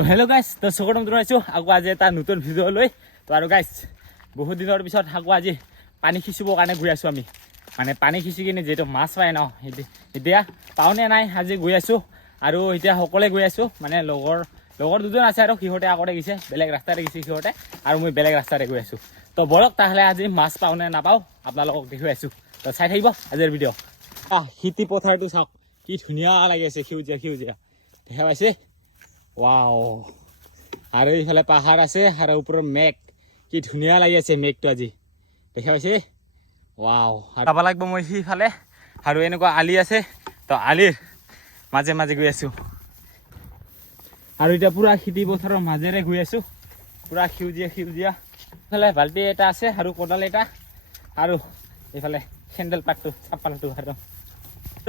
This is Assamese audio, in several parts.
তো হেল্ল' গাইছ, তো চকুত আছোঁ আকৌ আজি এটা নতুন ভিডিঅ' লৈ। তো আৰু গাইছ, বহুত দিনৰ পিছত আকৌ আজি পানী সিঁচিবৰ কাৰণে গৈ আছোঁ আমি। মানে পানী সিঁচি কিনে যিহেতু মাছ পায় ন, এতিয়া পাওঁনে নাই আজি গৈ আছোঁ। আৰু এতিয়া সকলোৱে গৈ আছোঁ, মানে লগৰ দুজন আছে আৰু সিহঁতে আগতে গৈছে, বেলেগ ৰাস্তাৰে গৈছে সিহঁতে, আৰু মই বেলেগ ৰাস্তাৰে গৈ আছোঁ। তো বলক তাহলে আজি মাছ পাওঁ নে নাপাওঁ আপোনালোকক দেখুৱাই আছোঁ। তো চাই থাকিব আজিৰ ভিডিঅ'। খেতি পথাৰটো চাওক, কি ধুনীয়া লাগি আছে, সেউজীয়া সেউজীয়া দেখা পাইছে। ৱাও, আৰু এইফালে পাহাৰ আছে আৰু ওপৰৰ মেঘ, কি ধুনীয়া লাগি আছে মেঘটো আজি দেখা পাইছে। ৱাও, যাব লাগিব মই সিফালে, আৰু এনেকুৱা আলি আছে, তো আলিৰ মাজে মাজে গৈ আছোঁ। আৰু এতিয়া পুৰা খেতি পথাৰৰ মাজেৰে গৈ আছোঁ, পুৰা সেউজীয়া সেউজীয়া। এইফালে বাল্টি এটা আছে আৰু কোদাল এটা, আৰু এইফালে চেণ্ডেল পাতটো চাপ্পালটো আৰু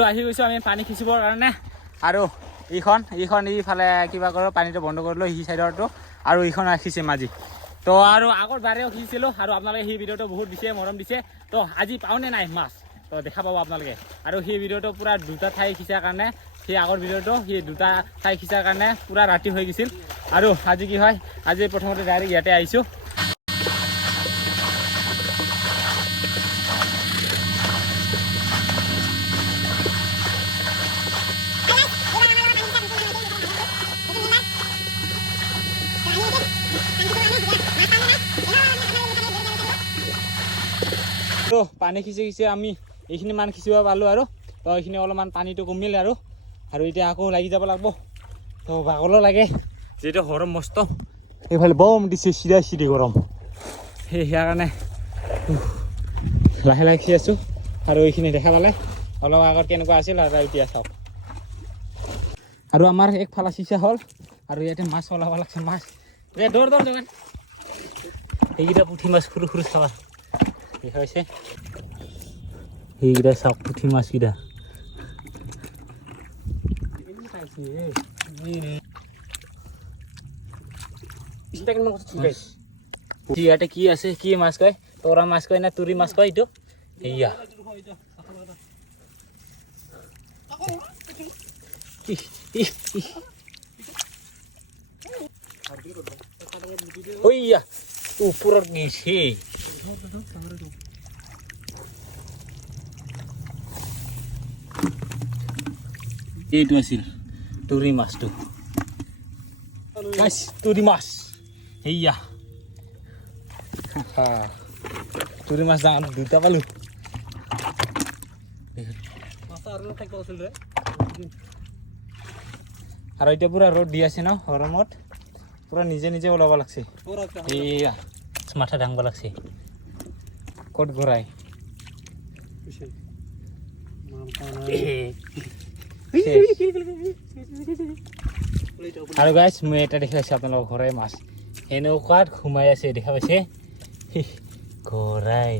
আহি গৈছোঁ আমি পানী সিঁচিবৰ কাৰণে। আৰু এইখন ইফালে কিবা কৰোঁ, পানীটো বন্ধ কৰিলোঁ সি চাইডৰটো, আৰু এইখন ৰাখিছে মাজি। তো আৰু আগৰ বাৰেও সিঁচিছিলোঁ, আৰু আপোনালোকে সেই ভিডিঅ'টো বহুত দিছে, মৰম দিছে। তো আজি পাওঁনে নাই মাছ, তো দেখা পাব আপোনালোকে। আৰু সেই ভিডিঅ'টো পূৰা দুটা ঠাই সিঁচাৰ কাৰণে, সেই আগৰ ভিডিঅ'টো সেই দুটা ঠাই সিঁচাৰ কাৰণে পূৰা ৰাতি হৈ গৈছিল। আৰু আজি কি হয়, আজি প্ৰথমতে ডাইৰেক্ট ইয়াতে আহিছোঁ। তো পানী সিঁচি আমি এইখিনি মান সিঁচিব পালোঁ, আৰু তো এইখিনি অলপমান পানীটো কমিলে, আৰু এতিয়া আকৌ লাগি যাব লাগিব। তো ভাগৰো লাগে, যিহেতু গৰম মস্ত, এইফালে বম দিছে চিধি গৰম, সেইকাৰণে লাহে লাহে সিঁচি আছোঁ। আৰু এইখিনি দেখা পালে অলপ আগত কেনেকুৱা আছিল, আৰু এতিয়া চাওক। আৰু আমাৰ একফালে সিঁচা হ'ল, আৰু ইয়াতে মাছ ওলাব লাগছে, মাছ দৌৰ সেইকেইটা পুঠি মাছ সৰু সৰু চাবা দেখা পাইছে, সেইকেইটা চাওক পুঠি মাছকেইটা। ইয়াতে কি আছে, কি মাছ কয়, তৰা মাছ কয় না তুৰি মাছ কয় এইটো, এয়া ওপৰত গৈছে। এইটো আছিল তুৰি মাছটো, তুৰি মাছ সেয়া। তুৰি মাছ ডাঙৰ দুটা পালোঁ। আৰু এতিয়া পুৰা ৰ'দ দি আছে ন, গৰমত পুৰা নিজে নিজে ওলাব লাগছে। এয়া মাথা দাঙব লাগছে, ক'ত ঘূৰাই। আৰু গাইছ, মই এটা দেখা পাইছোঁ আপোনালোকৰ ঘৰাই মাছ এনেকুৱাত সোমাই আছে দেখা পাইছে, ঘৰাই।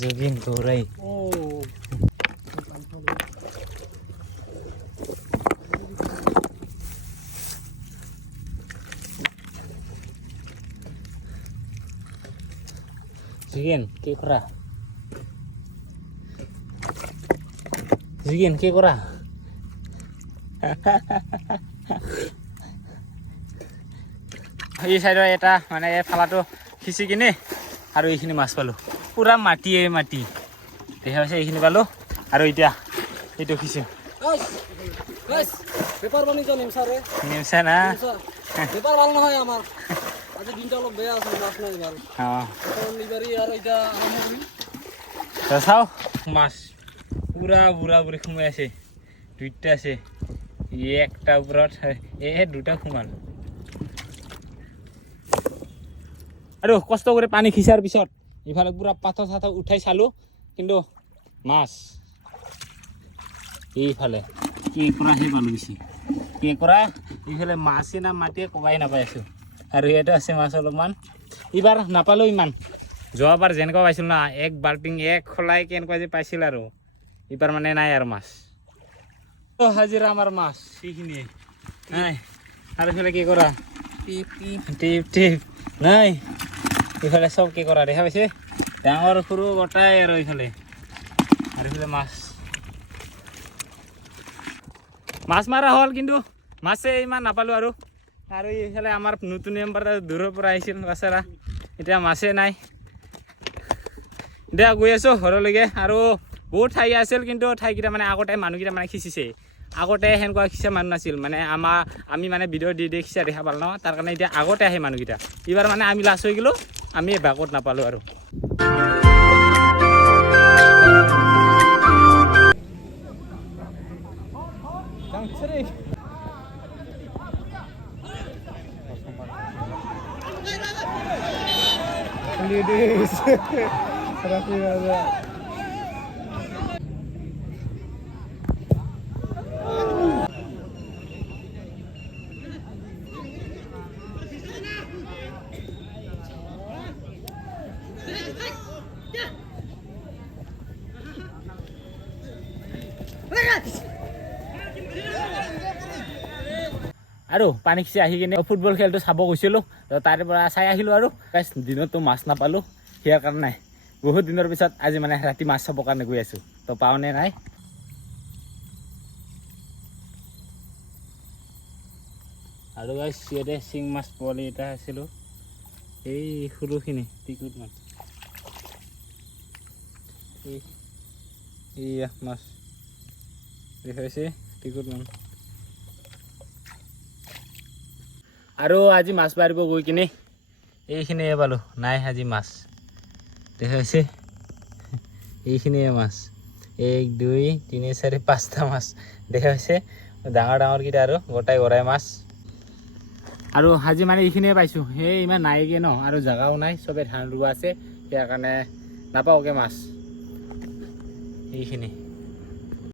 যোগিন ঘৰাই। Zigen, কি কৰা? Zigen, কি কৰা? এই চাইডৰ এটা মানে এই ফালাটো সিঁচি কিনে, আৰু এইখিনি মাছ পালোঁ, পুৰা মাটিয়ে মাটি দেখা পাইছে, এইখিনি পালোঁ। আৰু এতিয়া এইটো সিঁচিম। নিমচা না বেপাৰ ভাল নহয় আমাৰ, আজি দিনটো অলপ বেয়া আছে, মাছ নাই ভাল। চাও মাছ পুৰা বুঢ়া বুঢ়ী সোমাই আছে, দুইটা আছে, একটা ওপৰত দুটা সোমাল। আৰু কষ্ট কৰি পানী সিঁচাৰ পিছত ইফালে পুৰা পাথৰ চাথৰ উঠাই চালোঁ, কিন্তু মাছ এইফালে কেঁকোৰাহে পালোঁ বেছি, কেঁকোৰা এইফালে মাছে না মাটিয়ে কবাই নাপাই আছোঁ। আৰু ইয়াতে আছে মাছ অলপমান, এইবাৰ নাপালোঁ ইমান। যোৱাবাৰ যেনেকুৱা পাইছিলোঁ না, এক বাল্টিং এক খলাই কেনেকুৱা যে পাইছিল, আৰু এইবাৰ মানে নাই আৰু মাছ। হাজিৰা আমাৰ মাছ সেইখিনিয়ে নাই। আৰু এইফালে কেঁকোৰা টিপ টিপ নাই, এইফালে চব কেঁকোৰা দেখা পাইছে, ডাঙৰ সৰু গোটাই। আৰু এইফালে মাছ মাছ মাৰা হ'ল কিন্তু মাছে ইমান নাপালোঁ আৰু এইফালে আমাৰ নতুন মেম্বাৰ দূৰৰ পৰা আহিছিল বাছেৰা এতিয়া মাছে নাই এতিয়া গৈ আছোঁ ঘৰলৈকে আৰু বহুত ঠাই আছিল কিন্তু ঠাইকেইটা মানে আগতে মানুহকেইটা মানে খিচিছে আগতে সেনেকুৱা খিচা মানুহ নাছিল মানে আমি মানে ভিডিঅ' দি খিচা দেখা পালোঁ ন তাৰ কাৰণে এতিয়া আগতে আহে মানুহকেইটা এইবাৰ মানে আমি লাষ্ট হৈ গ'লোঁ আমি বাকত নাপালোঁ আৰু আৰু পানী খিচি আহি কিনে ফুটবল খেলটো চাব গৈছিলোঁ তাৰে পৰা চাই আহিলোঁ আৰু দিনততো মাছ নাপালোঁ সেয়াৰ কাৰণে বহুত দিনৰ পিছত আজি মানে ৰাতি মাছ চাবৰ কাৰণে গৈ আছোঁ তো পাওঁনে নাই আৰু গাইছ ইয়াতে চিং মাছ পোৱালি এটা আছিলোঁ এই সৰুখিনি টিকুটমান এইয়া মাছ হৈছে টিকুটমান আৰু আজি মাছ মাৰিব গৈ কিনে এইখিনিয়ে পালোঁ নাই আজি মাছ দেখা হৈছে এইখিনিয়ে মাছ 1 2 3 4 5টা মাছ দেখা হৈছে ডাঙৰ ডাঙৰকেইটা আৰু গোটাই গৰাই মাছ আৰু আজি মানে এইখিনিয়ে পাইছোঁ সেই ইমান নাইগে ন আৰু জেগাও নাই চবে ধান ৰোৱা আছে ইয়াৰ কাৰণে নাপাওঁগে মাছ এইখিনি